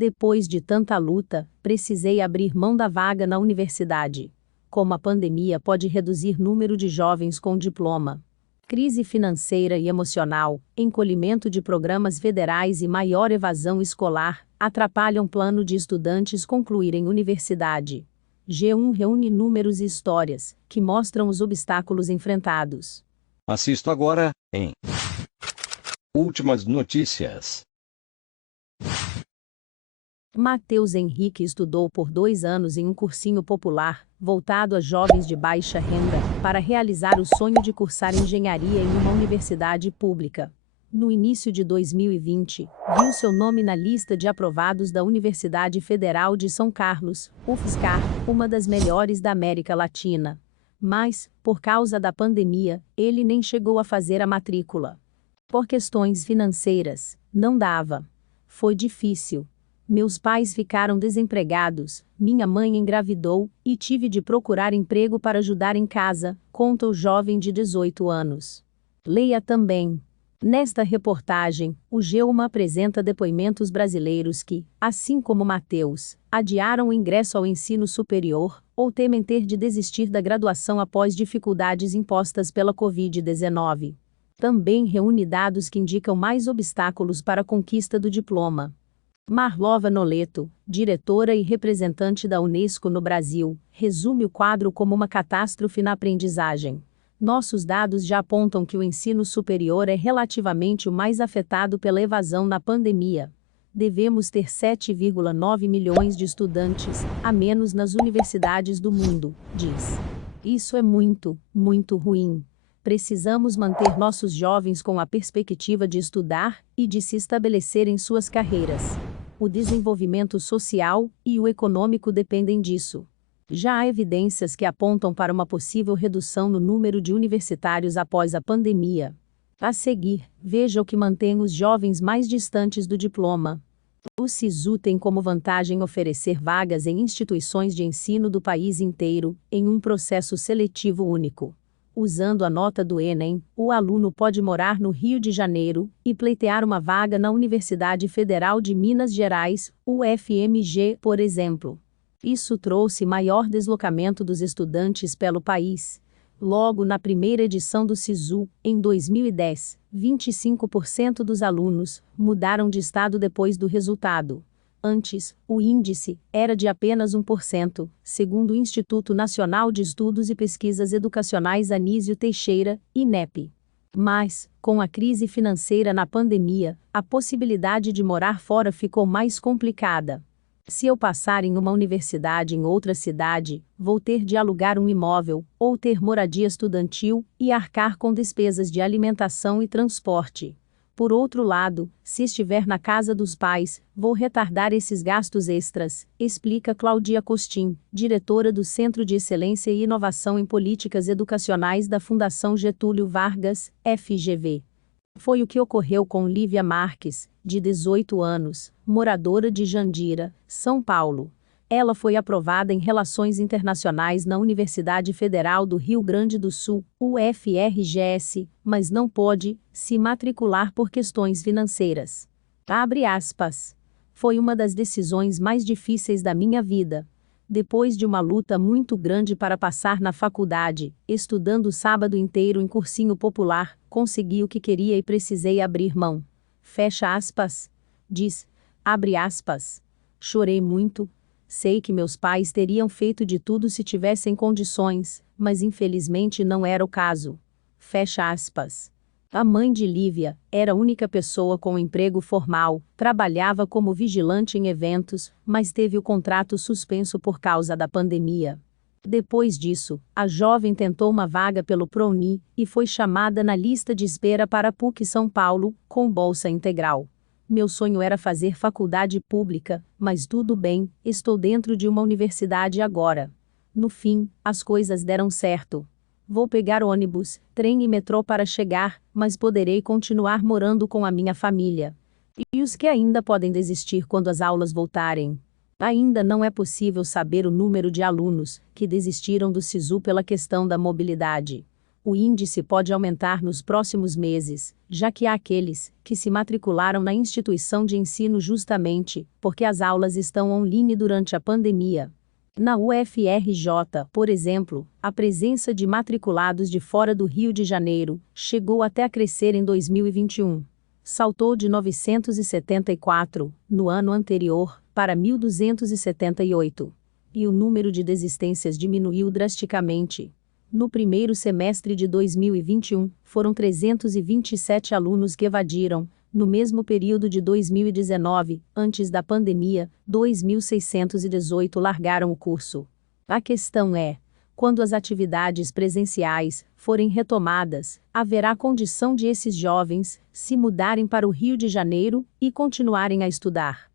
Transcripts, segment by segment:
Depois de tanta luta, precisei abrir mão da vaga na universidade. Como a pandemia pode reduzir o número de jovens com diploma? Crise financeira e emocional, encolhimento de programas federais e maior evasão escolar atrapalham plano de estudantes concluírem universidade. G1 reúne números e histórias que mostram os obstáculos enfrentados. Assisto agora, em Últimas Notícias. Matheus Henrique estudou por 2 anos em um cursinho popular, voltado a jovens de baixa renda, para realizar o sonho de cursar engenharia em uma universidade pública. No início de 2020, viu seu nome na lista de aprovados da Universidade Federal de São Carlos, UFSCar, uma das melhores da América Latina. Mas, por causa da pandemia, ele nem chegou a fazer a matrícula. Por questões financeiras, não dava. Foi difícil. Meus pais ficaram desempregados, minha mãe engravidou e tive de procurar emprego para ajudar em casa, conta o jovem de 18 anos. Leia também. Nesta reportagem, o G1 apresenta depoimentos brasileiros que, assim como Matheus, adiaram o ingresso ao ensino superior ou temem ter de desistir da graduação após dificuldades impostas pela Covid-19. Também reúne dados que indicam mais obstáculos para a conquista do diploma. Marlova Noleto, diretora e representante da Unesco no Brasil, resume o quadro como uma catástrofe na aprendizagem. Nossos dados já apontam que o ensino superior é relativamente o mais afetado pela evasão na pandemia. Devemos ter 7,9 milhões de estudantes a menos nas universidades do mundo, diz. Isso é muito, muito ruim. Precisamos manter nossos jovens com a perspectiva de estudar e de se estabelecer em suas carreiras. O desenvolvimento social e o econômico dependem disso. Já há evidências que apontam para uma possível redução no número de universitários após a pandemia. A seguir, veja o que mantém os jovens mais distantes do diploma. O SISU tem como vantagem oferecer vagas em instituições de ensino do país inteiro, em um processo seletivo único. Usando a nota do Enem, o aluno pode morar no Rio de Janeiro e pleitear uma vaga na Universidade Federal de Minas Gerais, UFMG, por exemplo. Isso trouxe maior deslocamento dos estudantes pelo país. Logo na primeira edição do SISU, em 2010, 25% dos alunos mudaram de estado depois do resultado. Antes, o índice era de apenas 1%, segundo o Instituto Nacional de Estudos e Pesquisas Educacionais Anísio Teixeira, INEP. Mas, com a crise financeira na pandemia, a possibilidade de morar fora ficou mais complicada. Se eu passar em uma universidade em outra cidade, vou ter de alugar um imóvel, ou ter moradia estudantil, e arcar com despesas de alimentação e transporte. Por outro lado, se estiver na casa dos pais, vou retardar esses gastos extras, explica Claudia Costin, diretora do Centro de Excelência e Inovação em Políticas Educacionais da Fundação Getúlio Vargas, FGV. Foi o que ocorreu com Lívia Marques, de 18 anos, moradora de Jandira, São Paulo. Ela foi aprovada em Relações Internacionais na Universidade Federal do Rio Grande do Sul, UFRGS, mas não pôde se matricular por questões financeiras. Abre aspas. Foi uma das decisões mais difíceis da minha vida. Depois de uma luta muito grande para passar na faculdade, estudando o sábado inteiro em cursinho popular, consegui o que queria e precisei abrir mão. Fecha aspas. Diz. Abre aspas. Chorei muito. Sei que meus pais teriam feito de tudo se tivessem condições, mas infelizmente não era o caso. Fecha aspas. A mãe de Lívia era a única pessoa com emprego formal, trabalhava como vigilante em eventos, mas teve o contrato suspenso por causa da pandemia. Depois disso, a jovem tentou uma vaga pelo ProUni e foi chamada na lista de espera para a PUC São Paulo, com bolsa integral. Meu sonho era fazer faculdade pública, mas tudo bem, estou dentro de uma universidade agora. No fim, as coisas deram certo. Vou pegar ônibus, trem e metrô para chegar, mas poderei continuar morando com a minha família. E os que ainda podem desistir quando as aulas voltarem? Ainda não é possível saber o número de alunos que desistiram do SISU pela questão da mobilidade. O índice pode aumentar nos próximos meses, já que há aqueles que se matricularam na instituição de ensino justamente porque as aulas estão online durante a pandemia. Na UFRJ, por exemplo, a presença de matriculados de fora do Rio de Janeiro chegou até a crescer em 2021. Saltou de 974, no ano anterior, para 1.278. E o número de desistências diminuiu drasticamente. No primeiro semestre de 2021, foram 327 alunos que evadiram. No mesmo período de 2019, antes da pandemia, 2.618 largaram o curso. A questão é: quando as atividades presenciais forem retomadas, haverá condição de esses jovens se mudarem para o Rio de Janeiro e continuarem a estudar?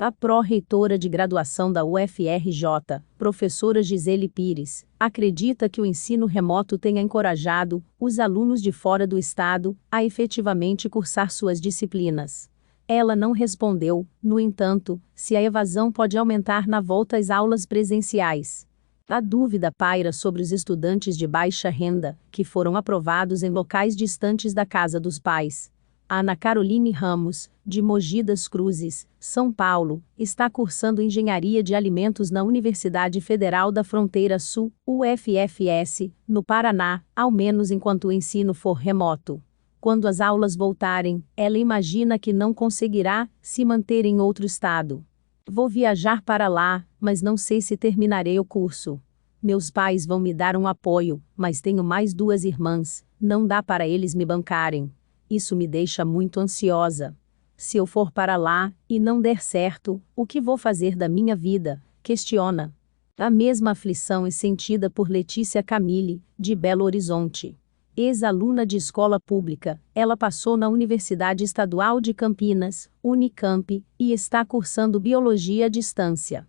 A pró-reitora de graduação da UFRJ, professora Gisele Pires, acredita que o ensino remoto tenha encorajado os alunos de fora do estado a efetivamente cursar suas disciplinas. Ela não respondeu, no entanto, se a evasão pode aumentar na volta às aulas presenciais. A dúvida paira sobre os estudantes de baixa renda, que foram aprovados em locais distantes da casa dos pais. A Ana Caroline Ramos, de Mogi das Cruzes, São Paulo, está cursando Engenharia de Alimentos na Universidade Federal da Fronteira Sul, UFFS, no Paraná, ao menos enquanto o ensino for remoto. Quando as aulas voltarem, ela imagina que não conseguirá se manter em outro estado. Vou viajar para lá, mas não sei se terminarei o curso. Meus pais vão me dar um apoio, mas tenho mais 2 irmãs, não dá para eles me bancarem. Isso me deixa muito ansiosa. Se eu for para lá e não der certo, o que vou fazer da minha vida? Questiona. A mesma aflição é sentida por Letícia Camille, de Belo Horizonte. Ex-aluna de escola pública, ela passou na Universidade Estadual de Campinas, Unicamp, e está cursando biologia à distância.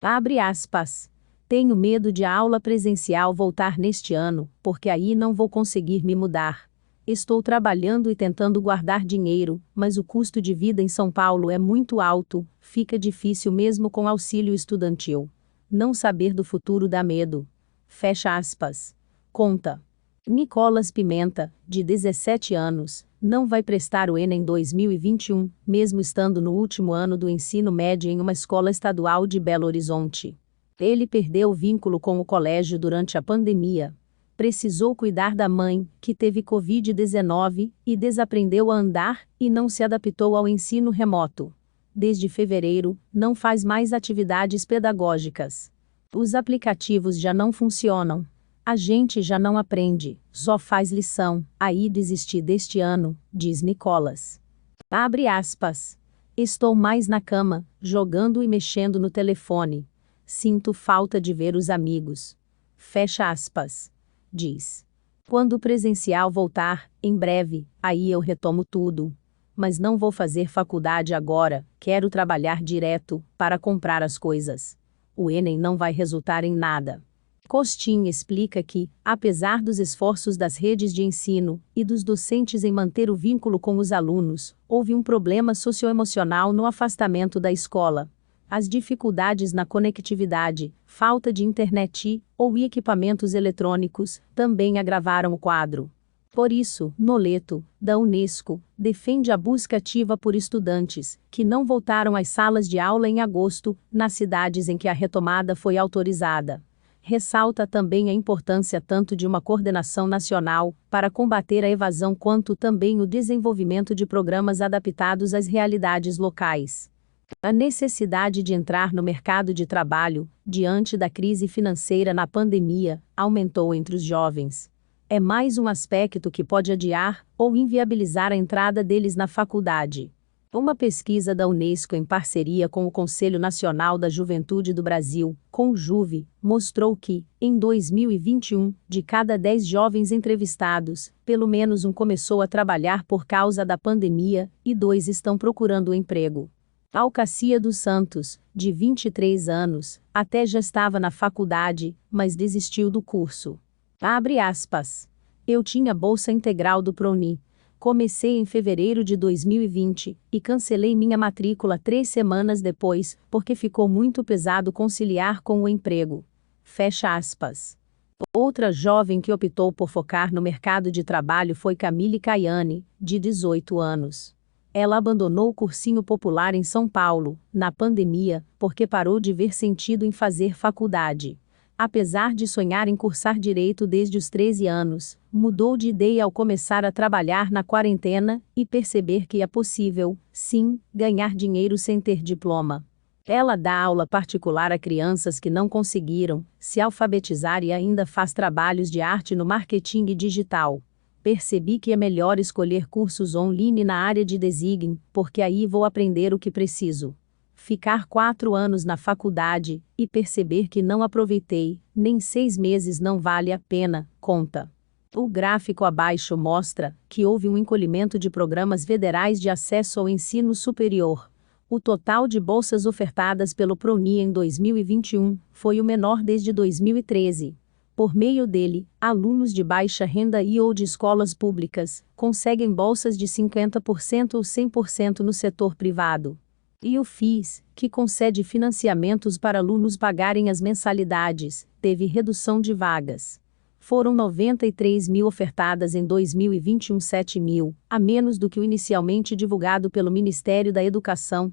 Abre aspas. Tenho medo de a aula presencial voltar neste ano, porque aí não vou conseguir me mudar. Estou trabalhando e tentando guardar dinheiro, mas o custo de vida em São Paulo é muito alto, fica difícil mesmo com auxílio estudantil. Não saber do futuro dá medo. Fecha aspas. Conta. Nicolas Pimenta, de 17 anos, não vai prestar o Enem 2021, mesmo estando no último ano do ensino médio em uma escola estadual de Belo Horizonte. Ele perdeu o vínculo com o colégio durante a pandemia. Precisou cuidar da mãe, que teve Covid-19, e desaprendeu a andar e não se adaptou ao ensino remoto. Desde fevereiro, não faz mais atividades pedagógicas. Os aplicativos já não funcionam. A gente já não aprende, só faz lição. Aí desisti deste ano, diz Nicolas. Abre aspas. Estou mais na cama, jogando e mexendo no telefone. Sinto falta de ver os amigos. Fecha aspas. Diz. Quando o presencial voltar, em breve, aí eu retomo tudo. Mas não vou fazer faculdade agora, quero trabalhar direto, para comprar as coisas. O Enem não vai resultar em nada. Costin explica que, apesar dos esforços das redes de ensino e dos docentes em manter o vínculo com os alunos, houve um problema socioemocional no afastamento da escola. As dificuldades na conectividade, falta de internet ou equipamentos eletrônicos também agravaram o quadro. Por isso, Noleto, da Unesco, defende a busca ativa por estudantes que não voltaram às salas de aula em agosto, nas cidades em que a retomada foi autorizada. Ressalta também a importância tanto de uma coordenação nacional para combater a evasão quanto também o desenvolvimento de programas adaptados às realidades locais. A necessidade de entrar no mercado de trabalho, diante da crise financeira na pandemia, aumentou entre os jovens. É mais um aspecto que pode adiar ou inviabilizar a entrada deles na faculdade. Uma pesquisa da Unesco em parceria com o Conselho Nacional da Juventude do Brasil, CONJUVE, mostrou que, em 2021, de cada 10 jovens entrevistados, pelo menos um começou a trabalhar por causa da pandemia e 2 estão procurando emprego. Alcacia dos Santos, de 23 anos, até já estava na faculdade, mas desistiu do curso. Abre aspas. Eu tinha bolsa integral do ProUni. Comecei em fevereiro de 2020 e cancelei minha matrícula 3 semanas depois, porque ficou muito pesado conciliar com o emprego. Fecha aspas. Outra jovem que optou por focar no mercado de trabalho foi Camille Caiane, de 18 anos. Ela abandonou o cursinho popular em São Paulo, na pandemia, porque parou de ver sentido em fazer faculdade. Apesar de sonhar em cursar direito desde os 13 anos, mudou de ideia ao começar a trabalhar na quarentena e perceber que é possível, sim, ganhar dinheiro sem ter diploma. Ela dá aula particular a crianças que não conseguiram se alfabetizar e ainda faz trabalhos de arte no marketing digital. Percebi que é melhor escolher cursos online na área de design, porque aí vou aprender o que preciso. Ficar 4 anos na faculdade e perceber que não aproveitei, nem 6 meses não vale a pena, conta. O gráfico abaixo mostra que houve um encolhimento de programas federais de acesso ao ensino superior. O total de bolsas ofertadas pelo ProUni em 2021 foi o menor desde 2013. Por meio dele, alunos de baixa renda e/ou de escolas públicas conseguem bolsas de 50% ou 100% no setor privado. E o FIES, que concede financiamentos para alunos pagarem as mensalidades, teve redução de vagas. Foram 93 mil ofertadas em 2021, 7 mil, a menos do que o inicialmente divulgado pelo Ministério da Educação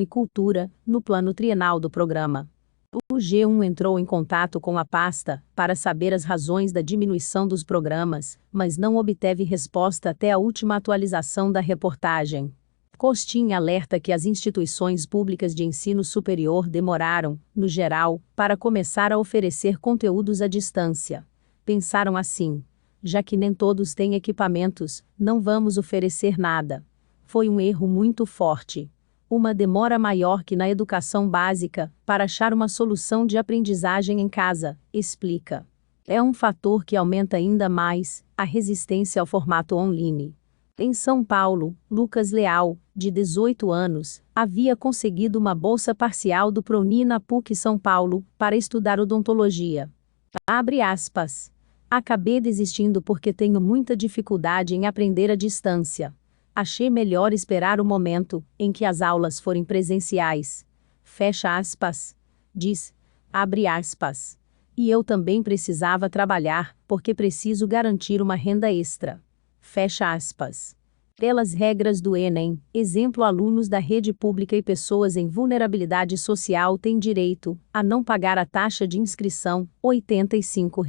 e Cultura, no plano trienal do programa. O G1 entrou em contato com a pasta para saber as razões da diminuição dos programas, mas não obteve resposta até a última atualização da reportagem. Costin alerta que as instituições públicas de ensino superior demoraram, no geral, para começar a oferecer conteúdos à distância. Pensaram assim: já que nem todos têm equipamentos, não vamos oferecer nada. Foi um erro muito forte. Uma demora maior que na educação básica, para achar uma solução de aprendizagem em casa, explica. É um fator que aumenta ainda mais a resistência ao formato online. Em São Paulo, Lucas Leal, de 18 anos, havia conseguido uma bolsa parcial do ProUni na PUC São Paulo, para estudar odontologia. Abre aspas. Acabei desistindo porque tenho muita dificuldade em aprender à distância. Achei melhor esperar o momento em que as aulas forem presenciais. Fecha aspas. Diz. Abre aspas. E eu também precisava trabalhar, porque preciso garantir uma renda extra. Fecha aspas. Pelas regras do Enem, exemplo, alunos da rede pública e pessoas em vulnerabilidade social têm direito a não pagar a taxa de inscrição, R$ 85.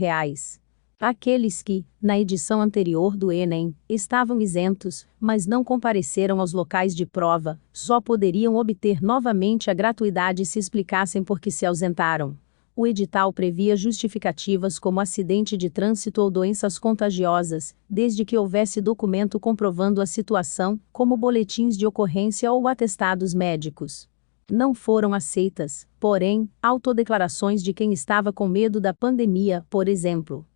Aqueles que, na edição anterior do Enem, estavam isentos, mas não compareceram aos locais de prova, só poderiam obter novamente a gratuidade se explicassem por que se ausentaram. O edital previa justificativas como acidente de trânsito ou doenças contagiosas, desde que houvesse documento comprovando a situação, como boletins de ocorrência ou atestados médicos. Não foram aceitas, porém, autodeclarações de quem estava com medo da pandemia, por exemplo.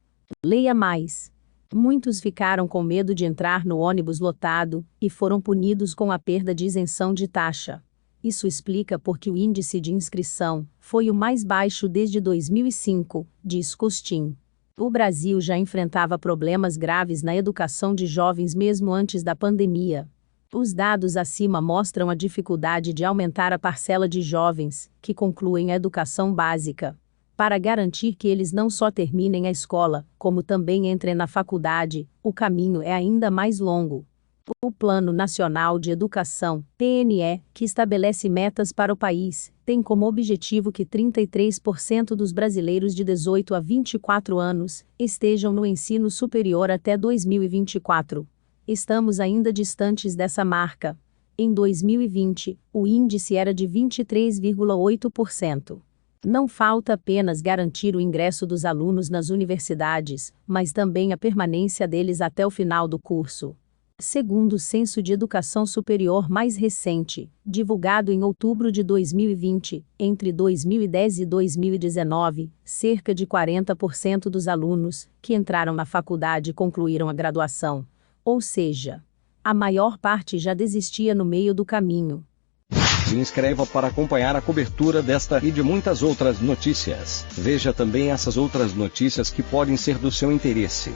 Leia mais. Muitos ficaram com medo de entrar no ônibus lotado e foram punidos com a perda de isenção de taxa. Isso explica porque o índice de inscrição foi o mais baixo desde 2005, diz Costin. O Brasil já enfrentava problemas graves na educação de jovens mesmo antes da pandemia. Os dados acima mostram a dificuldade de aumentar a parcela de jovens que concluem a educação básica. Para garantir que eles não só terminem a escola, como também entrem na faculdade, o caminho é ainda mais longo. O Plano Nacional de Educação, PNE, que estabelece metas para o país, tem como objetivo que 33% dos brasileiros de 18 a 24 anos estejam no ensino superior até 2024. Estamos ainda distantes dessa marca. Em 2020, o índice era de 23,8%. Não falta apenas garantir o ingresso dos alunos nas universidades, mas também a permanência deles até o final do curso. Segundo o Censo de Educação Superior mais recente, divulgado em outubro de 2020, entre 2010 e 2019, cerca de 40% dos alunos que entraram na faculdade concluíram a graduação. Ou seja, a maior parte já desistia no meio do caminho. Se inscreva para acompanhar a cobertura desta e de muitas outras notícias. Veja também essas outras notícias que podem ser do seu interesse.